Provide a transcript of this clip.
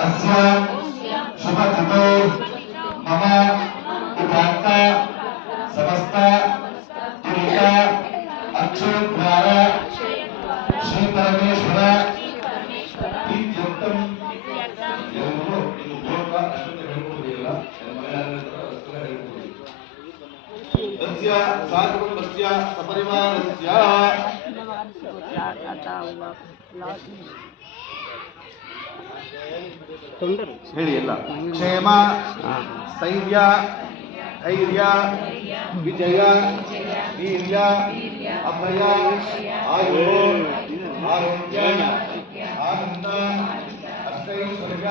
अस्य शुभतिथौ मम उपात्त समस्त दुरित अक्षयद्वारा श्री परमेश्वर इत्युक्तम् ಎಲ್ಲರೂ ಇದು ಗೋತ್ರ ಅಷ್ಟೇ ಹೇಳ್ಕೊಳ್ಳೋದಿಲ್ಲ तस्य साकुटुम्बस्य सपरिवारस्य ಹೇಳಿ ಎಲ್ಲ ಕ್ಷೇಮ ಸ್ಥೈರ್ಯ ಧೈರ್ಯ ವಿಜಯ ವೀರ್ಯ ಅಭಯ ಆಯು ಆರೋಗ್ಯ ಆನಂದ ಅಷ್ಟೈಶ್ವರ್ಯ